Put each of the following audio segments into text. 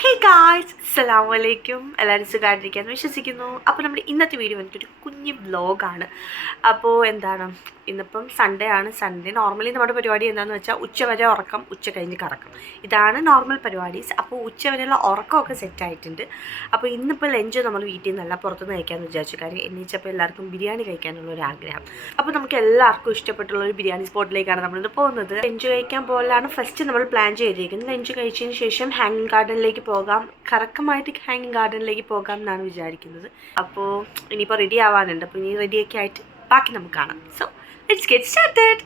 Hey guys, അസ്സലാമു അലൈക്കും. എല്ലാവരും സുഖമായിട്ടിരിക്കാമെന്ന് വിശ്വസിക്കുന്നു. അപ്പോൾ നമ്മുടെ ഇന്നത്തെ വീഡിയോ വന്നിട്ടൊരു കുഞ്ഞ് വ്ലോഗാണ്. അപ്പോൾ എന്താണ്, ഇന്നിപ്പം സൺഡേ ആണ്. സൺഡേ നോർമലി നമ്മുടെ പരിപാടി എന്താണെന്ന് വെച്ചാൽ ഉച്ചവരെ ഉറക്കം, ഉച്ച കഴിഞ്ഞ് കറക്കം. ഇതാണ് നോർമൽ പരിപാടീസ്. അപ്പോൾ ഉച്ചവരെയുള്ള ഉറക്കമൊക്കെ സെറ്റായിട്ടുണ്ട്. അപ്പോൾ ഇന്നിപ്പോൾ ലഞ്ച് നമ്മൾ വീട്ടിൽ നിന്നല്ല പുറത്തുനിന്ന് കഴിക്കാമെന്ന് വിചാരിച്ചു. കാര്യം എണീച്ചപ്പോൾ എല്ലാവർക്കും ബിരിയാണി കഴിക്കാനുള്ളൊരു ആഗ്രഹം. അപ്പോൾ നമുക്ക് എല്ലാവർക്കും ഇഷ്ടപ്പെട്ടുള്ള ഒരു ബിരിയാണി സ്പോട്ടിലേക്കാണ് നമ്മളിന്ന് പോകുന്നത്. ലഞ്ച് കഴിക്കാൻ പോലാണ് ഫസ്റ്റ് നമ്മൾ പ്ലാൻ ചെയ്തിരിക്കുന്നത്. ലഞ്ച് കഴിച്ചതിന് ശേഷം ഹാങ്ങിങ് ഗാർഡനിലേക്ക് പോകാം, കറക്കമായിട്ട് ഹാങ്ങിങ് ഗാർഡനിലേക്ക് പോകാം എന്നാണ് വിചാരിക്കുന്നത്. അപ്പോൾ ഇനിയിപ്പോൾ റെഡി ആവാനുണ്ട്. അപ്പോൾ ഇനി റെഡിയൊക്കെ ആയിട്ട് ബാക്കി നമുക്ക് കാണാം. So let's get started.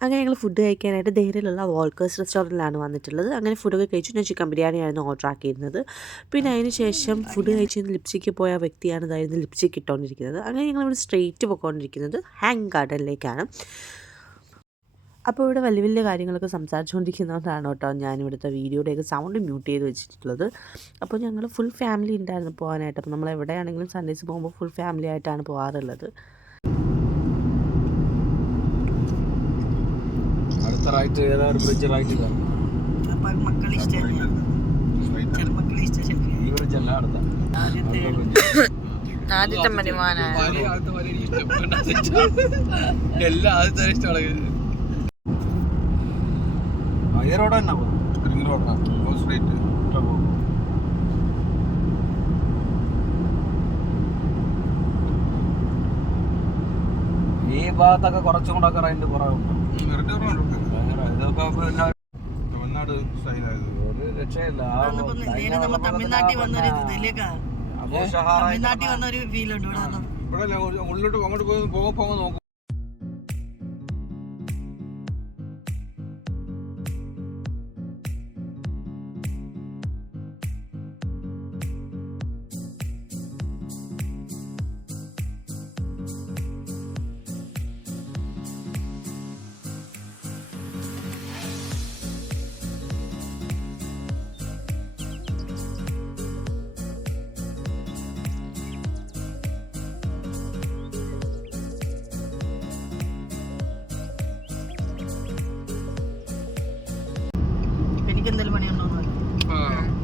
അങ്ങനെ ഞങ്ങൾ ഫുഡ് കഴിക്കാനായിട്ട് ധൈര്യയിലുള്ള വോൾക്കേഴ്സ് റെസ്റ്റോറൻറ്റിലാണ് വന്നിട്ടുള്ളത്. അങ്ങനെ ഫുഡൊക്കെ കഴിച്ചു. ഞാൻ ചിക്കൻ ബിരിയാണിയായിരുന്നു ഓർഡർ ആക്കിയിരുന്നത്. പിന്നെ അതിന് ശേഷം ഫുഡ് കഴിച്ചിരുന്ന ലിപ്സ്റ്റിക്ക് പോയ വ്യക്തിയാണ് ഇതായിരുന്നു ലിപ്സ്റ്റിക്ക് ഇട്ടുകൊണ്ടിരിക്കുന്നത്. അങ്ങനെ ഞങ്ങളിവിടെ സ്ട്രെയിറ്റ് പോയിക്കൊണ്ടിരിക്കുന്നത് ഹാങ് ഗാർഡനിലേക്കാണ്. അപ്പോൾ ഇവിടെ വലിയ വലിയ കാര്യങ്ങളൊക്കെ സംസാരിച്ചുകൊണ്ടിരിക്കുന്നതുകൊണ്ടാണ് കേട്ടോ ഞാനിവിടുത്തെ വീഡിയോയുടെയൊക്കെ സൗണ്ട് മ്യൂട്ട് ചെയ്ത് വെച്ചിട്ടുള്ളത്. അപ്പോൾ ഞങ്ങൾ ഫുൾ ഫാമിലി ഉണ്ടായിരുന്നു പോകാനായിട്ട്. അപ്പോൾ നമ്മൾ എവിടെയാണെങ്കിലും സൺഡേസ് പോകുമ്പോൾ ഫുൾ ഫാമിലി ആയിട്ടാണ് പോകാറുള്ളത്. അടുത്ത റൈറ്റ് ഏതാണ് ബ്രിഡ്ജ്? റൈറ്റ് ആദ്യത്തെ മരുമാനാണ് എല്ലാം ആദ്യത്തെ ഇഷ്ടമാണ്. റോഡ് തന്നെ ഈ ഭാഗത്തൊക്കെ കുറച്ചും കൂടെ റേഞ്ച് കുറവുണ്ട്. തമിഴ്നാട് സ്റ്റൈലായത് ഒരു രക്ഷയില്ല. തമിഴ്നാട്ടിൽ വന്നൊരു ഫീൽ ഉണ്ട് ഇവിടെ ഉള്ളിലോട്ട് അങ്ങോട്ട് പോകാൻ നോക്കും.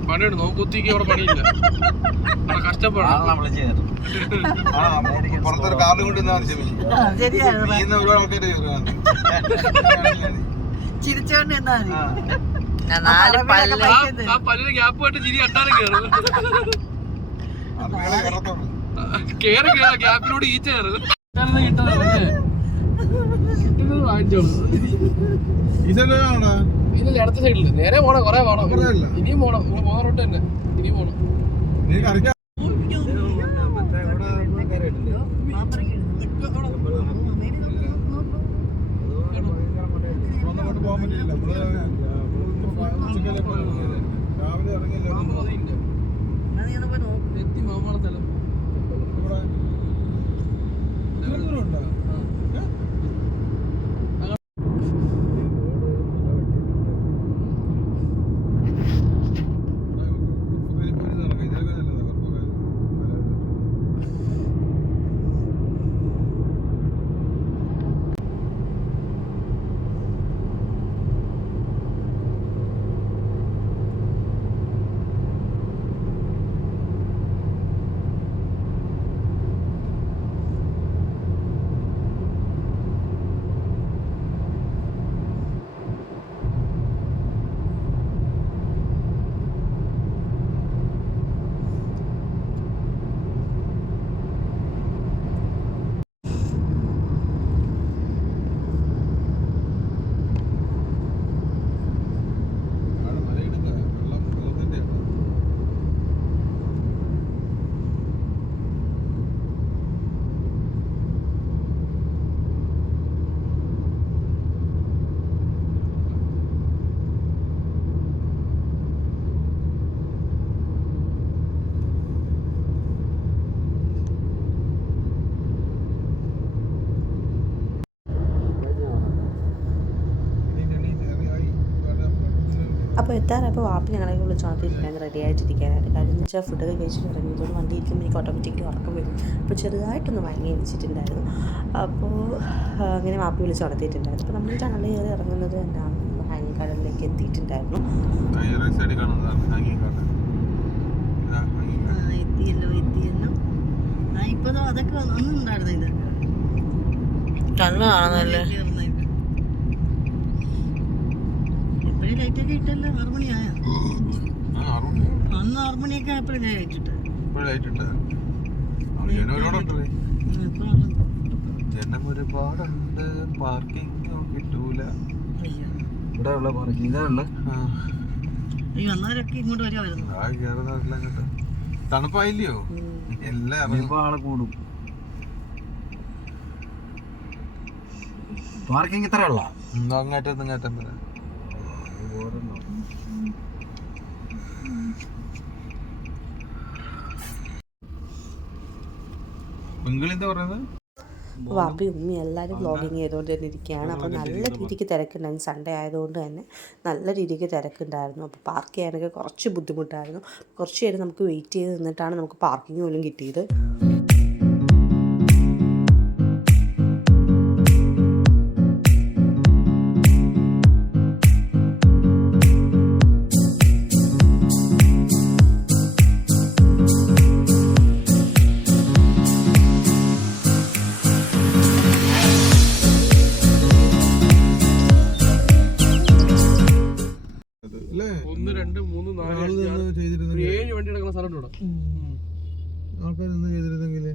പണിയുണ്ട്, നോക്കുത്തിക്ക് അവിടെ പണിയില്ല, കഷ്ടപ്പാടാണ്. പുറത്തൊരു കാറിൽ കൊണ്ട് ഒരുപാട് ആൾക്കാർ ചിരിച്ചോണ്ട് ആ പല്ലിന് ഗ്യാപ്പായിട്ട് ചിരി കണ്ടാലും കയറും. കേറി ഗ്യാപ്പിലൂടെ ഈച്ച കയറും. ഇതിന്റെ അടുത്ത സൈഡില് നേരെ പോണം, കൊറേ പോണം, ഇനിയും പോണം, പോകുന്ന റൂട്ട് തന്നെ ഇനിയും പോണം. രാവിലെ എത്തി മാമാള സ്ഥലം അപ്പോൾ എത്താറപ്പോൾ വാപ്പി ഞങ്ങളെ വിളിച്ചുണർത്തിയിട്ടുണ്ടായിരുന്നു റെഡി ആയിട്ടിരിക്കാനായിട്ട്. കാര്യം എന്ന് വെച്ചാൽ ഫുഡൊക്കെ കഴിച്ചിട്ട് ഇറങ്ങിയതുകൊണ്ട് വണ്ടി ഇരിക്കുമ്പോൾ എനിക്ക് ഓട്ടോമാറ്റിക്കലി ഉറക്കം വരും. അപ്പോൾ ചെറുതായിട്ടൊന്ന് വഴങ്ങി വെച്ചിട്ടുണ്ടായിരുന്നു. അപ്പോൾ അങ്ങനെ വാപ്പി വിളിച്ചുണർത്തിയിട്ടുണ്ടായിരുന്നു. അപ്പോൾ നമ്മൾ ടണൽ കയറി ഇറങ്ങുന്നത് തന്നെയാണ് ഹാങ്ങിങ് ഗാർഡനിലേക്ക് എത്തിയിട്ടുണ്ടായിരുന്നു. ഇതൊക്കെ അന്നും ഉണ്ടായിരുന്നു ഇത് കണ്ണാണല്ലേ എപ്പോഴും ലൈറ്റൊക്കെ ഇട്ടല്ലോ 6 മണിയായ അന്ന് 6 മണിയൊക്കെ ആയപ്പോഴും ഞാൻ ലൈറ്റിട്ട് ജനം ഒരുപാടുണ്ട്, പാർക്കിംഗ് കിട്ടൂല. ഇവിടെ ഉള്ള പാർക്കിംഗ് ഇതാണല്ലേ. ഈ വന്നവരൊക്കെ ഇങ്ങോട്ട് വരുന്നു. തണുപ്പായില്ലയോ? എല്ലാം ആളെ കൂടും. പാർക്കിംഗ് ഇത്ര ഉള്ള അങ്ങേറ്റം ഇങ്ങേറ്റം വരെ പെങ്കിളെന്താ പറയുന്നത്? വാപ്പി ഉമ്മി എല്ലാവരും വ്ളോഗിങ് ചെയ്തുകൊണ്ട് തന്നെ ഇരിക്കുകയാണ്. അപ്പോൾ നല്ല രീതിക്ക് തിരക്കുണ്ടായിരുന്നു. സൺഡേ ആയതുകൊണ്ട് തന്നെ നല്ല രീതിക്ക് തിരക്കുണ്ടായിരുന്നു. അപ്പോൾ പാർക്ക് ചെയ്യാനൊക്കെ കുറച്ച് ബുദ്ധിമുട്ടായിരുന്നു. കുറച്ച് നേരം നമുക്ക് വെയിറ്റ് ചെയ്ത് നിന്നിട്ടാണ് നമുക്ക് പാർക്കിംഗ് പോലും കിട്ടിയത്. ഒന്ന് രണ്ട് മൂന്ന് നാല് 7 വണ്ടി എടുക്കുന്ന സ്ഥലം ഇവിടെ. ആൾക്കാർ നിന്ന് ചെയ്തിരുന്നെങ്കില്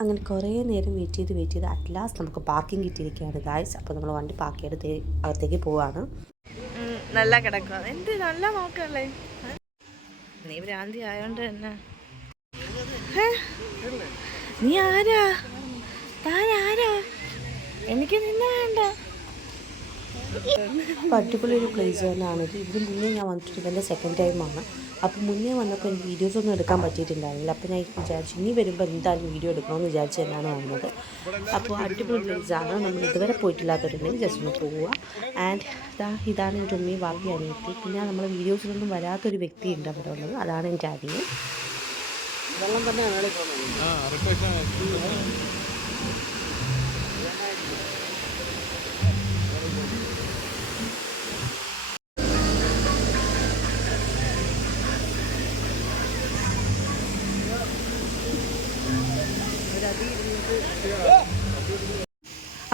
അങ്ങനെ കുറേ നേരം വെയിറ്റ് ചെയ്ത് അറ്റ് ലാസ്റ്റ് നമുക്ക് പാർക്കിംഗ് കിട്ടിയിരിക്കുകയാണ് ഗായ്സ്. അപ്പോൾ നമ്മൾ വണ്ടി പാർക്ക് ചെയ്ത് അകത്തേക്ക് പോവാണ്. നല്ല കിടക്കുക എന്ത് നല്ല നോക്കല്ലേ നീ ഭ്രാന്തി ആയോണ്ട് തന്നെ. നീ ആരാ? താൻ ആരാ? എനിക്ക് നിന്നെ വേണ്ട. അപ്പോൾ അടിപൊളി ഒരു പ്ലേസ് തന്നെയാണിത്. ഇതിന് മുന്നേ ഞാൻ വന്നിട്ട് ഇതെൻ്റെ സെക്കൻഡ് ടൈമാണ്. അപ്പോൾ മുന്നേ വന്നപ്പോൾ എനിക്ക് വീഡിയോസൊന്നും എടുക്കാൻ പറ്റിയിട്ടുണ്ടായിരുന്നില്ല. അപ്പോൾ ഞാൻ വിചാരിച്ചു ഇനി വരുമ്പോൾ എന്തായാലും വീഡിയോ എടുക്കണമെന്ന് വിചാരിച്ച് തന്നെയാണ് വന്നത്. അപ്പോൾ അടിപൊളി പ്ലേസാണ്. നമ്മൾ ഇതുവരെ പോയിട്ടില്ലാത്തവരുണ്ടെങ്കിൽ ജസ്റ്റ് ഒന്ന് പോവുക. ആൻഡ് ഇതാണ് എൻ്റെ ഉമ്മയും വാപ്പി അനിയത്തി. പിന്നെ നമ്മൾ വീഡിയോസിലൊന്നും വരാത്തൊരു വ്യക്തി ഉണ്ട് അവിടെ ഉള്ളത്. അതാണ് എൻ്റെ അനിയൻ. വെള്ളം തന്നെ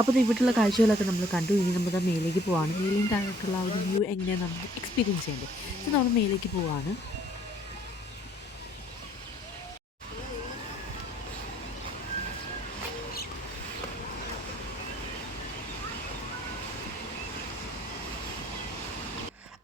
അപ്പോൾ ഇവിടെയുള്ള കാഴ്ചകളൊക്കെ നമ്മൾ കണ്ടു. ഇനി നമ്മൾ മേലേക്ക് പോവാണ്. മേലിൻ്റെ താഴോട്ടുള്ള ആ ഒരു വ്യൂ എങ്ങനെയാണ് നമുക്ക് എക്സ്പീരിയൻസ് ചെയ്യേണ്ടത്. ഇത് നമ്മൾ മേലേക്ക് പോവാണ്.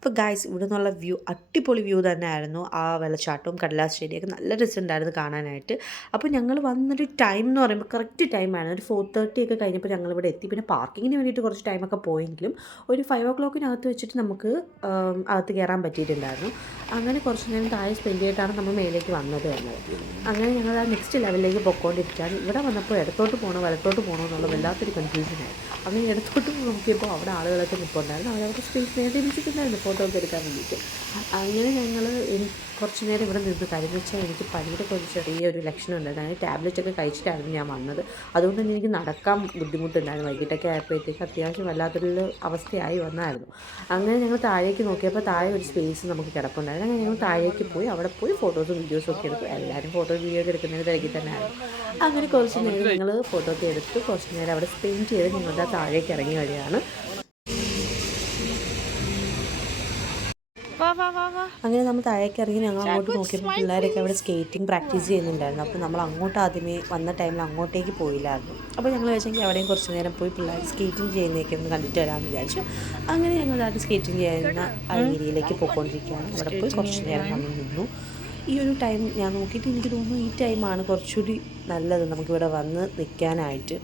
അപ്പോൾ ഗായ്സ് ഇവിടെ നിന്നുള്ള വ്യൂ അടിപൊളി വ്യൂ തന്നെയായിരുന്നു. ആ വെള്ളച്ചാട്ടവും കടലാസ് സ്റ്റേഡിയൊക്കെ നല്ല രസമുണ്ടായിരുന്നു കാണാനായിട്ട്. അപ്പോൾ ഞങ്ങൾ വന്നൊരു ടൈം എന്ന് പറയുമ്പോൾ കറക്റ്റ് ടൈമാണ്. ഒരു 4:30 ഒക്കെ കഴിഞ്ഞപ്പോൾ ഞങ്ങളിവിടെ എത്തി. പിന്നെ പാർക്കിങ്ങിന് വേണ്ടിയിട്ട് കുറച്ച് ടൈമൊക്കെ പോയെങ്കിലും ഒരു 5 o'clock വെച്ചിട്ട് നമുക്ക് അകത്ത് കയറാൻ പറ്റിയിട്ടുണ്ടായിരുന്നു. അങ്ങനെ കുറച്ച് നേരം താഴെ സ്പെൻഡ് ചെയ്തിട്ടാണ് നമ്മൾ മേലേക്ക് വന്നത് തന്നെ. അങ്ങനെ ഞങ്ങൾ ആ നെക്സ്റ്റ് ലെവലിലേക്ക് പൊയ്ക്കൊണ്ടിരിക്കുകയാണ്. ഇവിടെ വന്നപ്പോൾ ഇടത്തോട്ട് പോകണോ വലത്തോട്ട് പോകണോ എന്നുള്ള വല്ലാത്തൊരു കൺഫ്യൂഷനായി. അങ്ങനെ ഇടത്തോട്ട് നോക്കിയപ്പോൾ അവിടെ ആളുകളൊക്കെ നിൽപ്പുണ്ടായിരുന്നു. അവരവരുടെ സ്പേസ് നേരത്തെ വിളിച്ചിട്ടുണ്ടായിരുന്നു ഫോട്ടോ ഒക്കെ എടുക്കാൻ വേണ്ടിയിട്ട്. അങ്ങനെ ഞങ്ങൾ കുറച്ച് നേരം ഇവിടെ നിന്ന് കാര്യം വെച്ചാൽ എനിക്ക് പനിയുടെ കുറച്ച് ചെറിയൊരു ലക്ഷണം ഉണ്ടായിരുന്നു. അങ്ങനെ ടാബ്ലറ്റൊക്കെ കഴിച്ചിട്ടായിരുന്നു ഞാൻ വന്നത്. അതുകൊണ്ട് തന്നെ എനിക്ക് നടക്കാൻ ബുദ്ധിമുട്ടുണ്ടായിരുന്നു. വൈകിട്ടൊക്കെ ആയപ്പോഴത്തേക്ക് അത്യാവശ്യം വല്ലാത്തൊരു അവസ്ഥയായി വന്നായിരുന്നു. അങ്ങനെ ഞങ്ങൾ താഴേക്ക് നോക്കിയപ്പോൾ താഴെ ഒരു സ്പേസ് നമുക്ക് കിടപ്പുണ്ടായിരുന്നു. അങ്ങനെ ഞങ്ങൾ താഴേക്ക് പോയി അവിടെ പോയി ഫോട്ടോസും വീഡിയോസും ഒക്കെ എടുത്തു. എല്ലാവരും ഫോട്ടോ വീഡിയോ ഒക്കെ എടുക്കുന്നതിന് തിരക്കി തന്നെയായിരുന്നു. അങ്ങനെ കുറച്ച് നേരം ഞങ്ങൾ ഫോട്ടോ ഒക്കെ എടുത്ത് കുറച്ച് നേരം അവിടെ സ്പെൻഡ് ചെയ്ത് ഞങ്ങളുടെ താഴേക്ക് ഇറങ്ങി വരികയാണ്. അങ്ങനെ നമ്മൾ താഴേക്ക് ഇറങ്ങി ഞങ്ങൾ അങ്ങോട്ട് നോക്കിയപ്പോൾ പിള്ളേരൊക്കെ അവിടെ സ്കേറ്റിംഗ് പ്രാക്ടീസ് ചെയ്യുന്നുണ്ടായിരുന്നു. അപ്പോൾ നമ്മൾ അങ്ങോട്ട് ആദ്യമേ വന്ന ടൈമിൽ അങ്ങോട്ടേക്ക് പോയില്ലായിരുന്നു. അപ്പോൾ ഞങ്ങൾ വെച്ചെങ്കിൽ അവിടെയും കുറച്ച് നേരം പോയി പിള്ളേർ സ്കേറ്റിംഗ് ചെയ്യുന്നതൊക്കെ ഒന്ന് കണ്ടിട്ട് വരാമെന്ന് വിചാരിച്ചു. അങ്ങനെ ഞങ്ങൾ അത് സ്കേറ്റിംഗ് ചെയ്യുന്ന ആ ഏരിയയിലേക്ക് പോയിക്കൊണ്ടിരിക്കുകയാണ്. അവിടെ പോയി കുറച്ച് നേരം വന്ന് നിന്നു. ഈ ഒരു ടൈം ഞാൻ നോക്കിയിട്ട് എനിക്ക് തോന്നുന്നു ഈ ടൈമാണ് കുറച്ചുകൂടി നല്ലത് നമുക്കിവിടെ വന്ന് നിൽക്കാനായിട്ട്.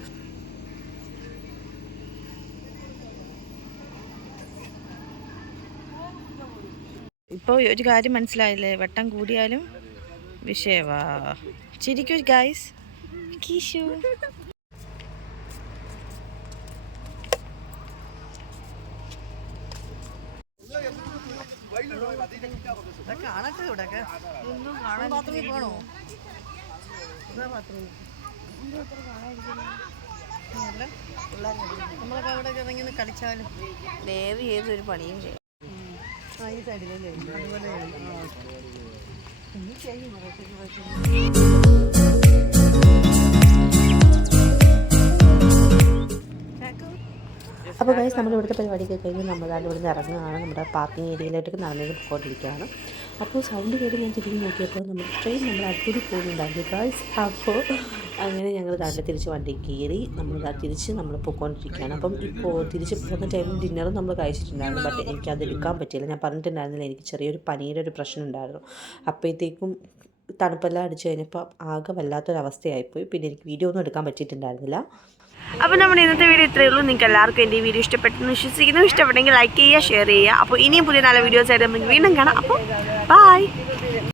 ഇപ്പോൾ ഒരു കാര്യം മനസ്സിലായില്ലേ, വെട്ടം കൂടിയാലും വിഷയവാ. ചിരിക്കൂ ഗൈസ്. കീശു കാണട്ടെ. ഇവിടെ ഒന്നും കാണാൻ ബാത്റൂമിൽ പോകണോ? നമ്മളൊക്കെ അവിടെ ഇറങ്ങി കളിച്ചാലും ദേവി ഏതൊരു പണിയും ചെയ്യും. ഈ സൈഡിലല്ലേ അതുപോലെ അപ്പോൾ ഗൈസ് നമ്മൾ ഇവിടുത്തെ പരിപാടിയൊക്കെ കഴിഞ്ഞ് നമ്മളാണ്ട് ഇവിടുന്ന് ഇറങ്ങുകയാണ്. നമ്മുടെ പാർക്കിംഗ് ഏരിയയിലേക്ക് നടന്നേക്ക് പോയിക്കൊണ്ടിരിക്കുകയാണ്. അപ്പോൾ സൗണ്ട് കേട്ട് ഞാൻ തിരിഞ്ഞ് നോക്കിയപ്പോൾ നമ്മൾ ട്രെയിൻ നമ്മൾ അടുത്തൊരു പോകുന്നുണ്ടായിരുന്നു ഗൈസ്. അപ്പോൾ അങ്ങനെ ഞങ്ങൾ നാട്ടിൽ തിരിച്ച് വണ്ടി കയറി നമ്മൾ തിരിച്ച് നമ്മൾ പോയിക്കൊണ്ടിരിക്കുകയാണ്. അപ്പം ഇപ്പോൾ തിരിച്ച് പോകുന്ന ടൈമിൽ ഡിന്നറും നമ്മൾ കഴിച്ചിട്ടുണ്ടായിരുന്നു. ബട്ട് എനിക്കത് എടുക്കാൻ പറ്റിയില്ല. ഞാൻ പറഞ്ഞിട്ടുണ്ടായിരുന്നില്ല, എനിക്ക് ചെറിയൊരു പനിയുടെ ഒരു പ്രശ്നം ഉണ്ടായിരുന്നു. അപ്പോഴത്തേക്കും തണുപ്പെല്ലാം അടിച്ച് കഴിഞ്ഞപ്പോൾ ആകെ വല്ലാത്തൊരവസ്ഥയായിപ്പോയി. പിന്നെ എനിക്ക് വീഡിയോ ഒന്നും എടുക്കാൻ പറ്റിയിട്ടുണ്ടായിരുന്നില്ല. അപ്പോൾ നമ്മുടെ ഇന്നത്തെ വീഡിയോ ഇത്രയേ ഉള്ളൂ. നിങ്ങൾക്ക് എല്ലാവർക്കും എൻ്റെ ഈ വീഡിയോ ഇഷ്ടപ്പെട്ടെന്ന് വിശ്വസിക്കുന്നു. ഇഷ്ടപ്പെട്ടെങ്കിൽ ലൈക്ക് ചെയ്യുക, ഷെയർ ചെയ്യുക. അപ്പോൾ ഇനിയും പുതിയ നല്ല വീഡിയോസ് ആയിട്ട് നമുക്ക് വീണ്ടും കാണാം. അപ്പോൾ ബൈ.